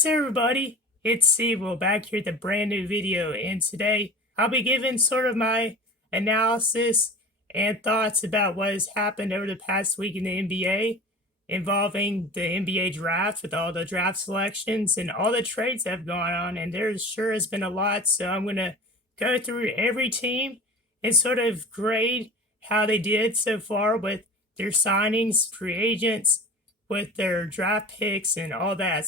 What's up, everybody? It's Steve back here with a brand new video, and today I'll be giving sort of my analysis and thoughts about what has happened over the past week in the NBA involving the NBA draft with all the draft selections and all the trades that have gone on, and there sure has been a lot, so I'm going to go through every team and sort of grade how they did so far with their signings, free agents, with their draft picks and all that.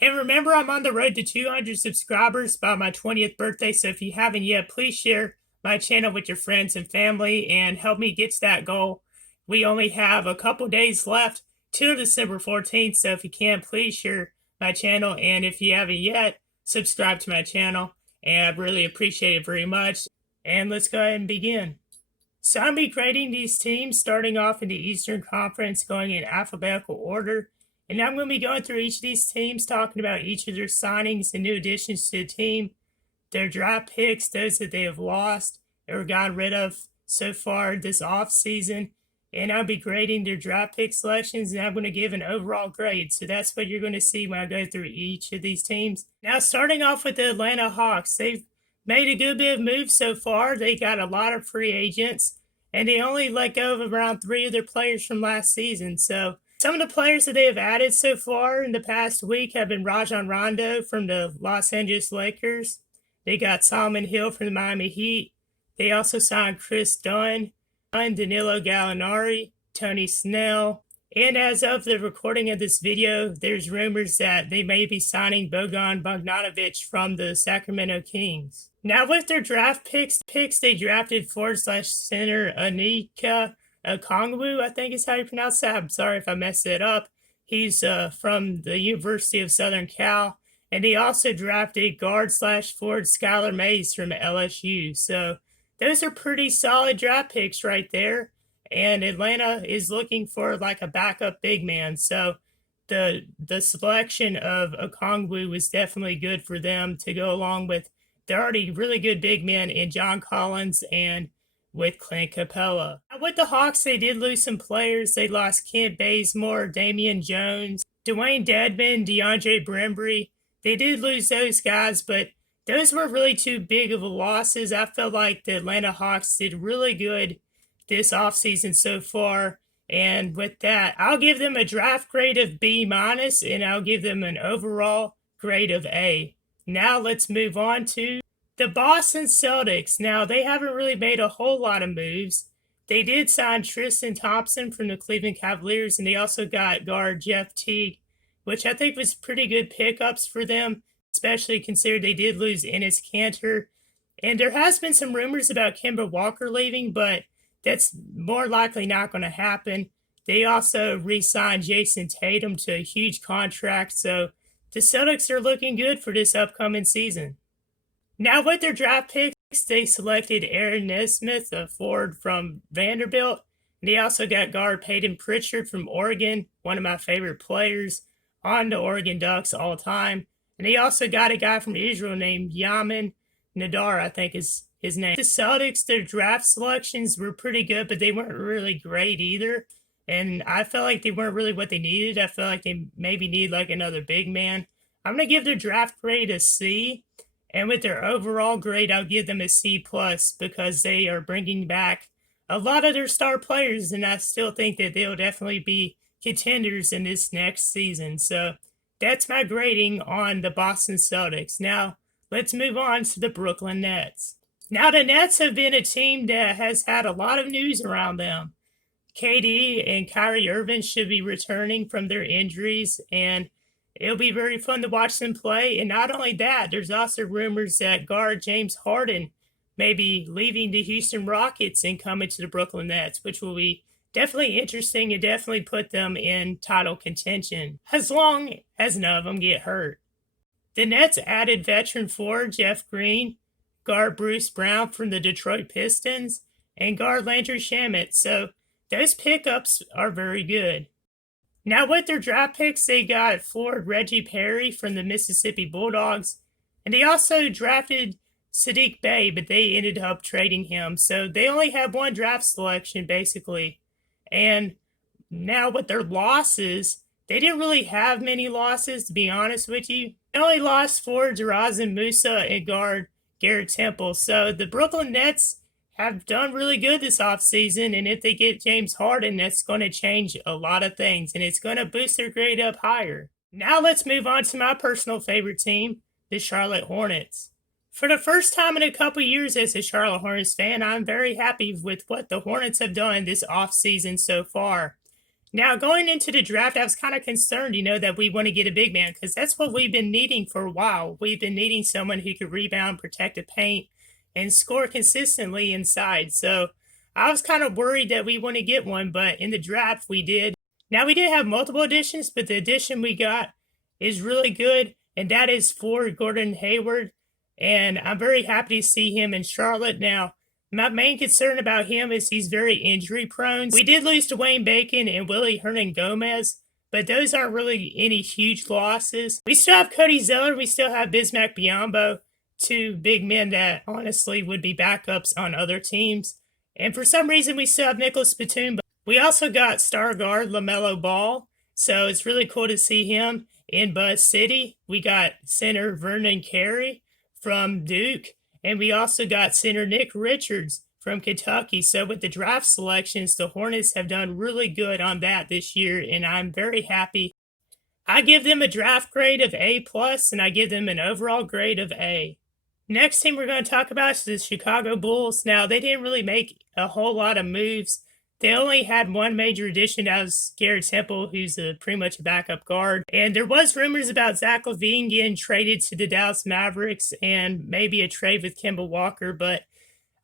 And remember, I'm on the road to 200 subscribers by my 20th birthday. So if you haven't yet, please share my channel with your friends and family and help me get to that goal. We only have a couple days left till December 14th. So if you can, please share my channel. And if you haven't yet, subscribe to my channel. And I really appreciate it very much. And let's go ahead and begin. So I'm be grading these teams starting off in the Eastern Conference, going in alphabetical order. And I'm going to be going through each of these teams, talking about each of their signings and new additions to the team, their draft picks, those that they have lost or gotten rid of so far this offseason. And I'll be grading their draft pick selections, and I'm going to give an overall grade. So that's what you're going to see when I go through each of these teams. Now, starting off with the Atlanta Hawks, they've made a good bit of moves so far. They got a lot of free agents, and they only let go of around 3 of their players from last season. So some of the players that they have added so far in the past week have been Rajon Rondo from the Los Angeles Lakers. They got Solomon Hill from the Miami Heat. They also signed Chris Dunn, Danilo Gallinari, Tony Snell. And as of the recording of this video, there's rumors that they may be signing Bogdan Bogdanovic from the Sacramento Kings. Now, with their draft picks, they drafted forward/center Onyeka Okongwu, I think is how you pronounce that. I'm sorry if I messed it up. He's from the University of Southern Cal. And they also drafted guard/forward Skylar Mays from LSU. So those are pretty solid draft picks right there. And Atlanta is looking for like a backup big man. So the selection of Okongwu was definitely good for them to go along with the already really good big men in John Collins and with Clint Capella. With the Hawks, they did lose some players. They lost Kent Bazemore, Damian Jones, Dwayne Dedmon, DeAndre Brembry. They did lose those guys, but those were really too big of a losses. I felt like the Atlanta Hawks did really good this offseason so far. And with that, I'll give them a draft grade of B-, and I'll give them an overall grade of A. Now let's move on to the Boston Celtics. Now, they haven't really made a whole lot of moves. They did sign Tristan Thompson from the Cleveland Cavaliers, and they also got guard Jeff Teague, which I think was pretty good pickups for them, especially considering they did lose Enes Kanter. And there has been some rumors about Kemba Walker leaving, but that's more likely not going to happen. They also re-signed Jason Tatum to a huge contract, so the Celtics are looking good for this upcoming season. Now, with their draft picks, they selected Aaron Nesmith, a forward from Vanderbilt. And they also got guard Peyton Pritchard from Oregon, one of my favorite players on the Oregon Ducks all time. And they also got a guy from Israel named Yamin Nadar, I think is his name. The Celtics, their draft selections were pretty good, but they weren't really great either. And I felt like they weren't really what they needed. I felt like they maybe need like another big man. I'm going to give their draft grade a C. And with their overall grade, I'll give them a C+ because they are bringing back a lot of their star players. And I still think that they'll definitely be contenders in this next season. So that's my grading on the Boston Celtics. Now, let's move on to the Brooklyn Nets. Now, the Nets have been a team that has had a lot of news around them. KD and Kyrie Irving should be returning from their injuries, and it'll be very fun to watch them play. And not only that, there's also rumors that guard James Harden may be leaving the Houston Rockets and coming to the Brooklyn Nets, which will be definitely interesting and definitely put them in title contention, as long as none of them get hurt. The Nets added veteran forward Jeff Green, guard Bruce Brown from the Detroit Pistons, and guard Landry Shamet. So those pickups are very good. Now, with their draft picks, they got forward Reggie Perry from the Mississippi Bulldogs, and they also drafted Saddiq Bey, but they ended up trading him. So they only have one draft selection, basically. And now with their losses, they didn't really have many losses, to be honest with you. They only lost for Jarazin Musa and guard Garrett Temple. So the Brooklyn Nets have done really good this offseason, and if they get James Harden, that's going to change a lot of things, and it's going to boost their grade up higher. Now let's move on to my personal favorite team, the Charlotte Hornets. For the first time in a couple years as a Charlotte Hornets fan, I'm very happy with what the Hornets have done this offseason so far. Now, going into the draft, I was kind of concerned, that we want to get a big man because that's what we've been needing for a while. We've been needing someone who could rebound, protect the paint, and score consistently inside. So I was kind of worried that we wouldn't get one, but in the draft, we did. Now, we did have multiple additions, but the addition we got is really good, and that is for Gordon Hayward. And I'm very happy to see him in Charlotte now. My main concern about him is he's very injury prone. We did lose to Wayne Bacon and Willie Hernan-Gomez, but those aren't really any huge losses. We still have Cody Zeller. We still have Bismack Biyombo, two big men that honestly would be backups on other teams. And for some reason, we still have Nicholas Batum, but we also got star guard LaMelo Ball, so it's really cool to see him in Buzz City. We got center Vernon Carey from Duke. And we also got center Nick Richards from Kentucky. So with the draft selections, the Hornets have done really good on that this year, and I'm very happy. I give them a draft grade of A+, and I give them an overall grade of A. Next team we're going to talk about is the Chicago Bulls. Now, they didn't really make a whole lot of moves. They only had one major addition. That was Garrett Temple, who's pretty much a backup guard. And there was rumors about Zach LaVine getting traded to the Dallas Mavericks and maybe a trade with Kemba Walker, but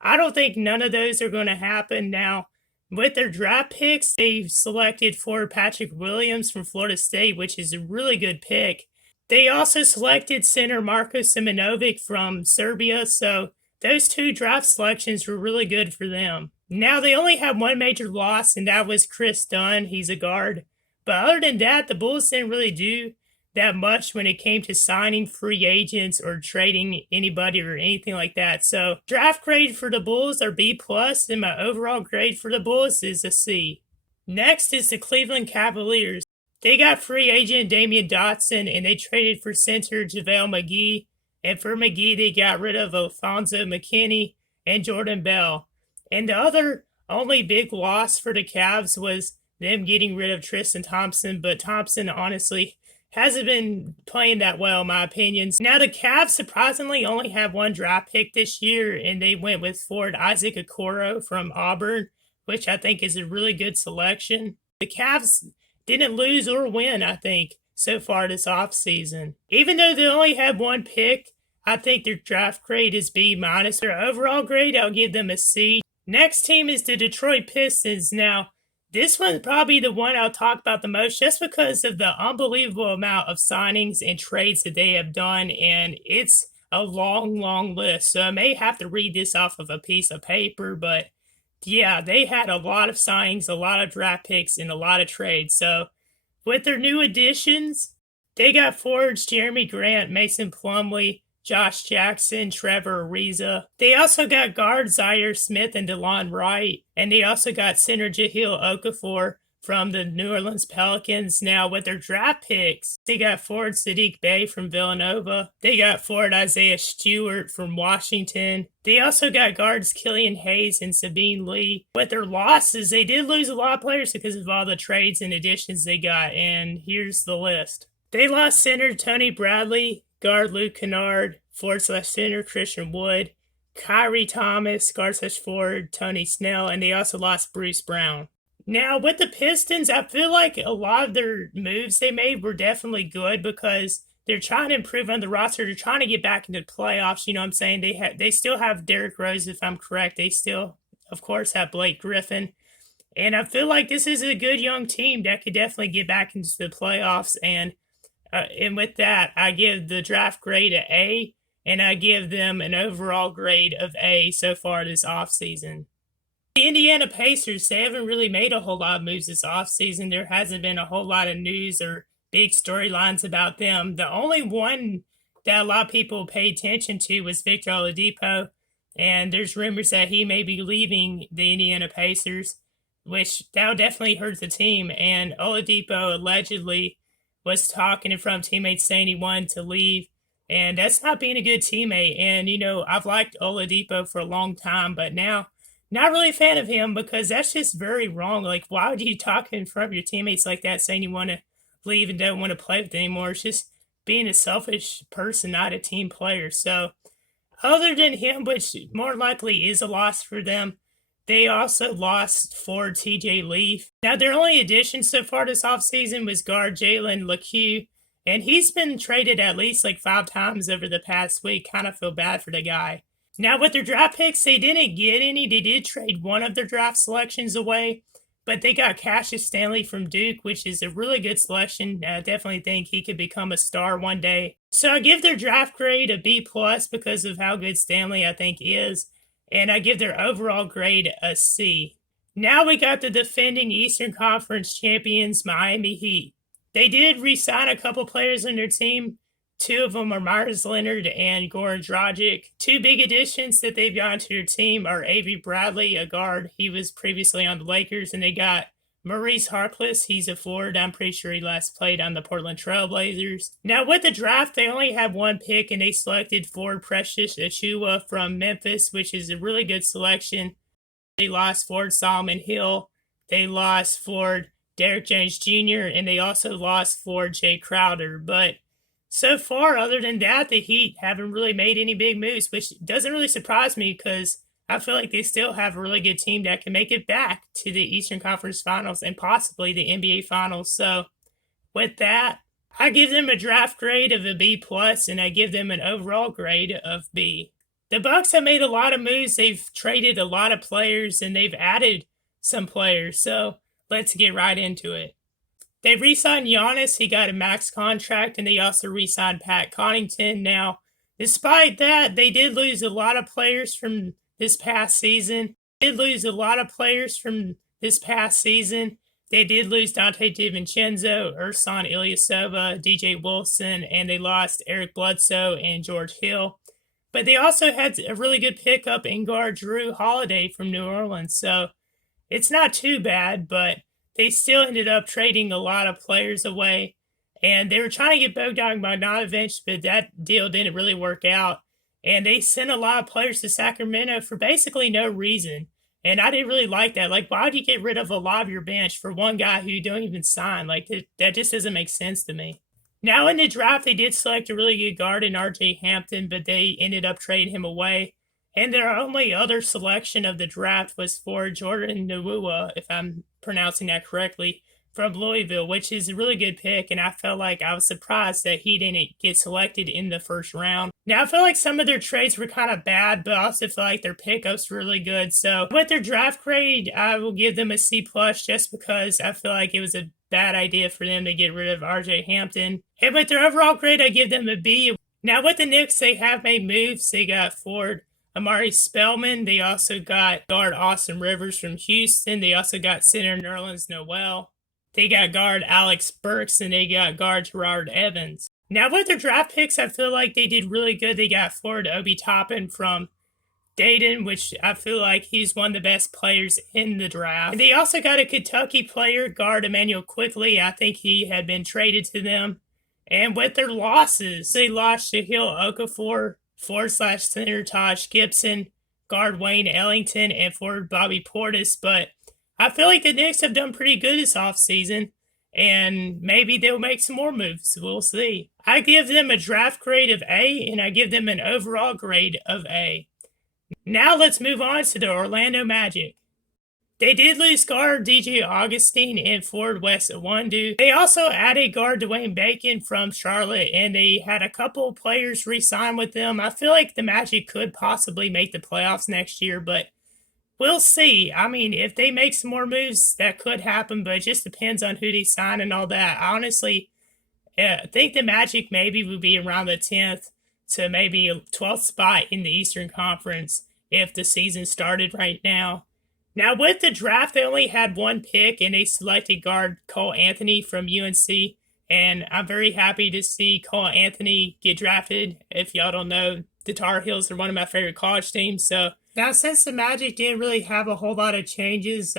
I don't think none of those are going to happen. Now, with their draft picks, they've selected for Patrick Williams from Florida State, which is a really good pick. They also selected center Marko Simonovic from Serbia, so those two draft selections were really good for them. Now, they only have one major loss, and that was Chris Dunn. He's a guard. But other than that, the Bulls didn't really do that much when it came to signing free agents or trading anybody or anything like that. So, draft grade for the Bulls are B+, and my overall grade for the Bulls is a C. Next is the Cleveland Cavaliers. They got free agent Damian Dotson, and they traded for center JaVale McGee. And for McGee, they got rid of Alfonso McKinney and Jordan Bell. And the other only big loss for the Cavs was them getting rid of Tristan Thompson. But Thompson, honestly, hasn't been playing that well, in my opinion. Now, the Cavs surprisingly only have one draft pick this year, and they went with forward Isaac Okoro from Auburn, which I think is a really good selection. The Cavs didn't lose or win, I think, so far this offseason. Even though they only had one pick, I think their draft grade is B-. Their overall grade, I'll give them a C. Next team is the Detroit Pistons. Now, this one's probably the one I'll talk about the most just because of the unbelievable amount of signings and trades that they have done, and it's a long, long list. So I may have to read this off of a piece of paper, but yeah, they had a lot of signings, a lot of draft picks, and a lot of trades. So with their new additions, they got forwards Jeremy Grant, Mason Plumlee, Josh Jackson, Trevor Ariza. They also got guards Zaire Smith and DeLon Wright. And they also got center Jahlil Okafor from the New Orleans Pelicans. Now, with their draft picks, they got forward Saddiq Bey from Villanova. They got forward Isaiah Stewart from Washington. They also got guards Killian Hayes and Sabine Lee. With their losses, they did lose a lot of players because of all the trades and additions they got. And here's the list. They lost center Tony Bradley, guard Luke Kennard, forward/center Christian Wood, Kyrie Thomas, guard/forward Tony Snell, and they also lost Bruce Brown. Now, with the Pistons, I feel like a lot of their moves they made were definitely good because they're trying to improve on the roster. They're trying to get back into the playoffs. You know what I'm saying? They still have Derrick Rose, if I'm correct. They still, of course, have Blake Griffin. And I feel like this is a good young team that could definitely get back into the playoffs. And with that, I give the draft grade an A, and I give them an overall grade of A so far this offseason. The Indiana Pacers, they haven't really made a whole lot of moves this offseason. There hasn't been a whole lot of news or big storylines about them. The only one that a lot of people pay attention to was Victor Oladipo, and there's rumors that he may be leaving the Indiana Pacers. which that would definitely hurt the team. And Oladipo allegedly was talking in front of teammates saying he wanted to leave. And that's not being a good teammate. And, I've liked Oladipo for a long time, but now not really a fan of him because that's just very wrong. Like, why would you talk in front of your teammates like that saying you want to leave and don't want to play with them anymore? It's just being a selfish person, not a team player. So, other than him, which more likely is a loss for them, they also lost for TJ Leaf. Now, their only addition so far this offseason was guard Jalen LeCue, and he's been traded at least like 5 times over the past week. Kind of feel bad for the guy. Now, with their draft picks, they didn't get any. They did trade one of their draft selections away, but they got Cassius Stanley from Duke, which is a really good selection. I definitely think he could become a star one day. So I give their draft grade a B+ because of how good Stanley, I think, is. And I give their overall grade a C. Now we got the defending Eastern Conference champions, Miami Heat. They did re-sign a couple players on their team. 2 of them are Myers Leonard and Goran Dragic. 2 big additions that they've gotten to their team are Avery Bradley, a guard. He was previously on the Lakers, and they got Maurice Harkless. He's a forward. I'm pretty sure he last played on the Portland Trail Blazers. Now, with the draft, they only had 1 pick, and they selected forward Precious Achiuwa from Memphis, which is a really good selection. They lost forward Solomon Hill. They lost forward Derrick Jones Jr., and they also lost forward Jay Crowder. But so far, other than that, the Heat haven't really made any big moves, which doesn't really surprise me because I feel like they still have a really good team that can make it back to the Eastern Conference Finals and possibly the NBA Finals. So with that, I give them a draft grade of a B+, and I give them an overall grade of B. The Bucks have made a lot of moves. They've traded a lot of players, and they've added some players. So let's get right into it. They re-signed Giannis. He got a max contract, and they also re-signed Pat Connaughton. Now, despite that, they did lose a lot of players from this past season. They did lose Dante DiVincenzo, Ersan Ilyasova, DJ Wilson, and they lost Eric Bledsoe and George Hill. But they also had a really good pickup in guard Drew Holiday from New Orleans. So it's not too bad, but they still ended up trading a lot of players away. And they were trying to get Bogdan Bogdanovic, but that deal didn't really work out. And they sent a lot of players to Sacramento for basically no reason. And I didn't really like that. Like, why would you get rid of a lot of your bench for one guy who you don't even sign? Like, that just doesn't make sense to me. Now, in the draft, they did select a really good guard in RJ Hampton, but they ended up trading him away. And their only other selection of the draft was for Jordan Nwua, if I'm pronouncing that correctly, from Louisville, which is a really good pick, and I felt like I was surprised that he didn't get selected in the first round. Now, I feel like some of their trades were kind of bad, but I also feel like their pickups were really good. So with their draft grade, I will give them a C+, just because I feel like it was a bad idea for them to get rid of RJ Hampton. And with their overall grade, I give them a B. Now, with the Knicks, they have made moves. They got forward Amari Spellman. They also got guard Austin Rivers from Houston. They also got center Nerlens Noel. They got guard Alex Burks, and they got guard Gerard Evans. Now, with their draft picks, I feel like they did really good. They got forward Obi Toppin from Dayton, which I feel like he's one of the best players in the draft. And they also got a Kentucky player, guard Emmanuel Quickley. I think he had been traded to them. And with their losses, they lost Shahil Okafor, forward/center Taj Gibson, guard Wayne Ellington, and forward Bobby Portis. But I feel like the Knicks have done pretty good this offseason, and maybe they'll make some more moves. We'll see. I give them a draft grade of A, and I give them an overall grade of A. Now let's move on to the Orlando Magic. They did lose guard DJ Augustine and forward Wes Iwundu. They also added guard Dwayne Bacon from Charlotte, and they had a couple players re-sign with them. I feel like the Magic could possibly make the playoffs next year, but we'll see. I mean, if they make some more moves, that could happen, but it just depends on who they sign and all that. I honestly think the Magic maybe would be around the 10th to maybe a 12th spot in the Eastern Conference if the season started right now. Now, with the draft, they only had 1 pick, and they selected guard Cole Anthony from UNC. And I'm very happy to see Cole Anthony get drafted. If y'all don't know, the Tar Heels are one of my favorite college teams. So now, since the Magic didn't really have a whole lot of changes,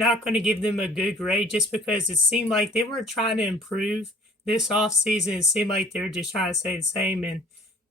not going to give them a good grade just because it seemed like they were trying to improve this offseason. It seemed like they were just trying to stay the same and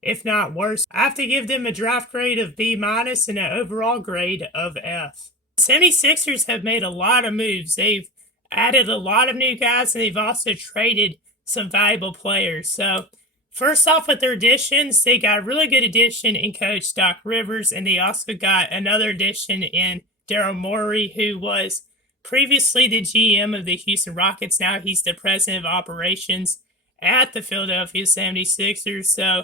if not worse. I have to give them a draft grade of B minus and an overall grade of F. The 76ers have made a lot of moves. They've added a lot of new guys and they've also traded some valuable players. So first off with their additions, they got a really good addition in coach Doc Rivers, and they also got another addition in Daryl Morey, who was previously the GM of the Houston Rockets. Now he's the president of operations at the Philadelphia 76ers. So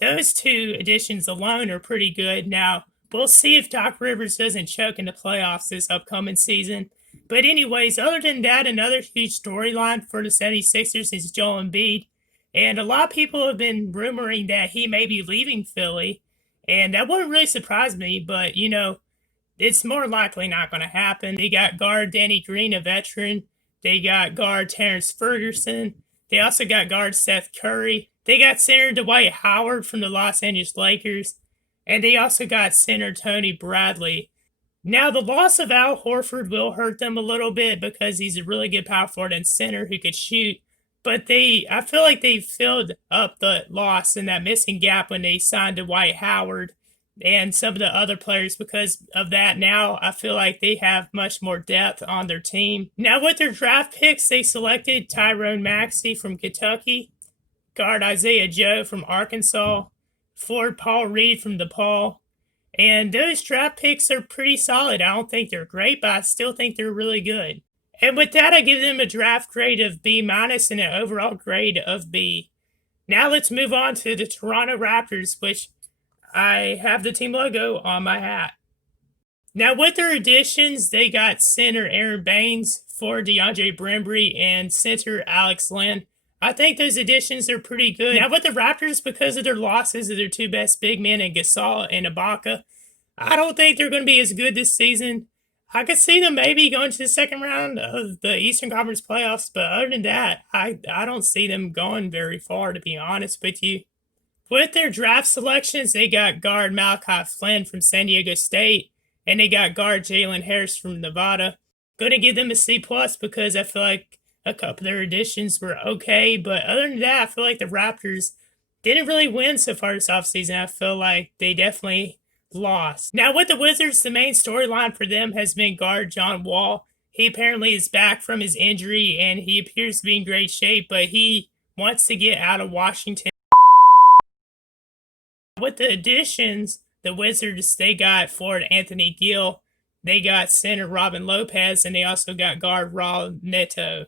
those two additions alone are pretty good. Now, we'll see if Doc Rivers doesn't choke in the playoffs this upcoming season. But anyways, other than that, another huge storyline for the 76ers is Joel Embiid. And a lot of people have been rumoring that he may be leaving Philly. And that wouldn't really surprise me, but, it's more likely not going to happen. They got guard Danny Green, a veteran. They got guard Terrence Ferguson. They also got guard Seth Curry. They got center Dwight Howard from the Los Angeles Lakers. And they also got center Tony Bradley. Now, the loss of Al Horford will hurt them a little bit because he's a really good power forward and center who could shoot. But I feel like they filled up the loss and that missing gap when they signed Dwight Howard and some of the other players. Because of that, now I feel like they have much more depth on their team. Now, with their draft picks, they selected Tyrone Maxey from Kentucky, guard Isaiah Joe from Arkansas, forward Paul Reed from DePaul. And those draft picks are pretty solid. I don't think they're great, but I still think they're really good. And with that, I give them a draft grade of B minus and an overall grade of B. Now let's move on to the Toronto Raptors, which I have the team logo on my hat. Now with their additions, they got center Aaron Baines, forward DeAndre Brembry, and center Alex Len. I think those additions are pretty good. Now with the Raptors, because of their losses of their two best big men in Gasol and Ibaka, I don't think they're going to be as good this season. I could see them maybe going to the second round of the Eastern Conference playoffs, but other than that, I don't see them going very far, to be honest with you. With their draft selections, they got guard Malachi Flynn from San Diego State, and they got guard Jalen Harris from Nevada. Going to give them a C+ because I feel like a couple of their additions were okay, but other than that, I feel like the Raptors didn't really win so far this offseason. I feel like they definitely lost. Now with the Wizards, the main storyline for them has been guard John Wall. He apparently is back from his injury and he appears to be in great shape, but he wants to get out of Washington. With the additions, the Wizards, they got forward Anthony Gill, they got center Robin Lopez, and they also got guard Raul Neto.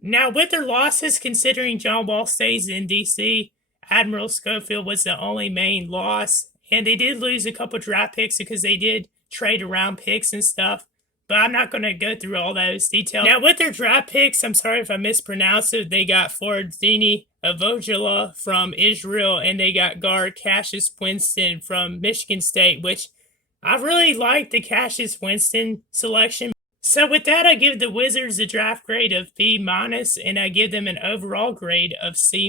Now with their losses, considering John Wall stays in DC, Admiral Schofield was the only main loss. And they did lose a couple draft picks because they did trade around picks and stuff. But I'm not going to go through all those details. Now, with their draft picks, I'm sorry if I mispronounced it, they got forward Zini Avogila from Israel, and they got guard Cassius Winston from Michigan State, which I really like the Cassius Winston selection. So with that, I give the Wizards a draft grade of B-, and I give them an overall grade of C-.